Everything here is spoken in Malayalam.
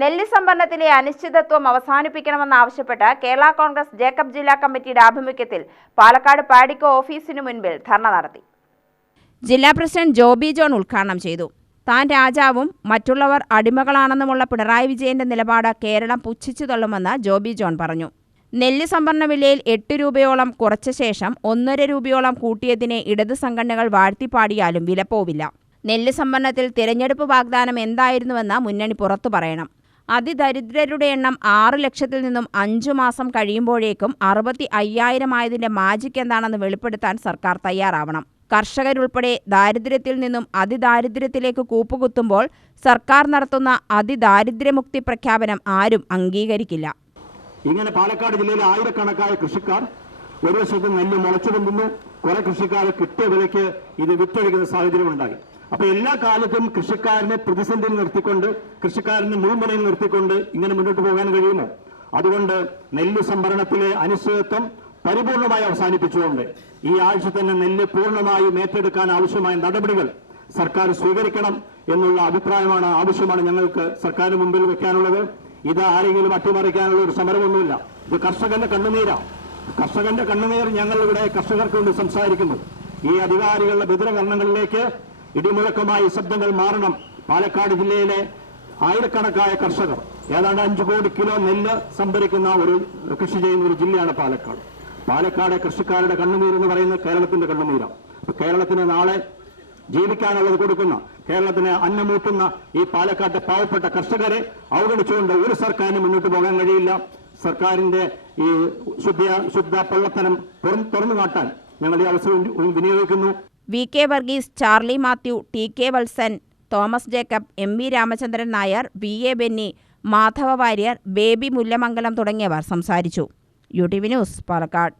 നെല്ല് സംഭരണത്തിലെ അനിശ്ചിതത്വം അവസാനിപ്പിക്കണമെന്നാവശ്യപ്പെട്ട് കേരള കോൺഗ്രസ് ജേക്കബ് ജില്ലാ കമ്മിറ്റിയുടെ ആഭിമുഖ്യത്തിൽ പാലക്കാട് പാഡിക്കോ ഓഫീസിനു മുൻപിൽ ധർണ നടത്തി. ജില്ലാ പ്രസിഡന്റ് ജോബി ജോൺ ഉദ്ഘാടനം ചെയ്തു. താൻ രാജാവും മറ്റുള്ളവർ അടിമകളാണെന്നുമുള്ള പിണറായി വിജയന്റെ നിലപാട് കേരളം പുച്ഛിച്ചു തള്ളുമെന്ന് ജോബി ജോൺ പറഞ്ഞു. നെല്ല് സംഭരണ വിലയിൽ എട്ട് രൂപയോളം കുറച്ച ശേഷം ഒന്നര രൂപയോളം കൂട്ടിയതിനെ ഇടത് സംഘടനകൾ വാഴ്ത്തിപ്പാടിയാലും വിലപ്പോവില്ല. നെല്ല് സംഭരണത്തിൽ തിരഞ്ഞെടുപ്പ് വാഗ്ദാനം എന്തായിരുന്നുവെന്ന് മുന്നണി പുറത്തു പറയണം. അതിദരിദ്രരുടെ എണ്ണം ആറ് ലക്ഷത്തിൽ നിന്നും അഞ്ചു മാസം കഴിയുമ്പോഴേക്കും അറുപത്തി അയ്യായിരമായതിന്റെ മാജിക് എന്താണെന്ന് വെളിപ്പെടുത്താൻ സർക്കാർ തയ്യാറാവണം. കർഷകരുൾപ്പെടെ ദാരിദ്ര്യത്തിൽ നിന്നും അതിദാരിദ്ര്യത്തിലേക്ക് കൂപ്പുകുത്തുമ്പോൾ സർക്കാർ നടത്തുന്ന അതിദാരിദ്ര്യമുക്തി പ്രഖ്യാപനം ആരും അംഗീകരിക്കില്ല. ഇങ്ങനെ പാലക്കാട് ജില്ലയിലെ ആയിരക്കണക്കായ കൃഷിക്കാർ ഒരു വശത്ത് നെല്ല് മുളച്ചു കൊണ്ടുന്നു കുറെ കൃഷിക്കാർ കിട്ടിയ വിലയ്ക്ക് ഇത് വിറ്റഴിക്കുന്ന സാഹചര്യം ഉണ്ടായി അപ്പൊ എല്ലാ കാലത്തും കൃഷിക്കാരനെ പ്രതിസന്ധിയിൽ നിർത്തിക്കൊണ്ട് കൃഷിക്കാരനെ മുൾമുനയിൽ നിർത്തിക്കൊണ്ട് ഇങ്ങനെ മുന്നോട്ട് പോകാൻ കഴിയുമോ? അതുകൊണ്ട് നെല്ല് സംഭരണത്തിലെ അനിശ്ചിതത്വം പരിപൂർണമായി അവസാനിപ്പിച്ചുകൊണ്ട് ഈ ആഴ്ച തന്നെ നെല്ല് പൂർണമായും ഏറ്റെടുക്കാൻ ആവശ്യമായ നടപടികൾ സർക്കാർ സ്വീകരിക്കണം എന്നുള്ള അഭിപ്രായമാണ് ആവശ്യമാണ് ഞങ്ങൾക്ക് സർക്കാരിന് മുമ്പിൽ വെക്കാനുള്ളത്. ഇത് ആരെങ്കിലും അട്ടിമറിക്കാനുള്ള ഒരു സമരമൊന്നുമില്ല. ഇത് കർഷകന്റെ കണ്ണുനീരാണ് കർഷകന്റെ കണ്ണുനീർ ഞങ്ങൾ ഇവിടെ കർഷകർക്ക് വേണ്ടി സംസാരിക്കുന്നു. ഈ അധികാരികളുടെ ബദിരകരണങ്ങളിലേക്ക് ഇടിമുഴക്കമായി ശബ്ദങ്ങൾ മാറണം. പാലക്കാട് ജില്ലയിലെ ആയിരക്കണക്കായ കർഷകർ ഏതാണ്ട് അഞ്ചു കോടി കിലോ നെല്ല് സംഭരിക്കുന്ന ഒരു കൃഷി ചെയ്യുന്ന ഒരു ജില്ലയാണ് പാലക്കാട്. പാലക്കാട് കൃഷിക്കാരുടെ കണ്ണുനീർ എന്ന് പറയുന്നത് കേരളത്തിന്റെ കണ്ണുനീരാണ്. കേരളത്തിന് നാളെ ജീവിക്കാനുള്ളത് കൊടുക്കുന്ന കേരളത്തിന് അന്നമൂട്ടുന്ന ഈ പാലക്കാട്ടെ പാവപ്പെട്ട കർഷകരെ അവഗണിച്ചുകൊണ്ട് ഒരു സർക്കാരിന് മുന്നോട്ട് പോകാൻ കഴിയില്ല. സർക്കാരിന്റെ ഈ ശുദ്ധ ശുദ്ധ പൊള്ളത്തനം തുറ- തുറന്നു കാട്ടാൻ ഞങ്ങൾ ഈ അവസരം വിനിയോഗിക്കുന്നു. V K Varghese Charlie Mathew T K Vatsan Thomas Jacob M V Ramachandran Nair V A Benny Madhava Warrier Baby Mullamangalam തുടങ്ങിയവർ സംസാരിച്ചു. U T V news Palakkad.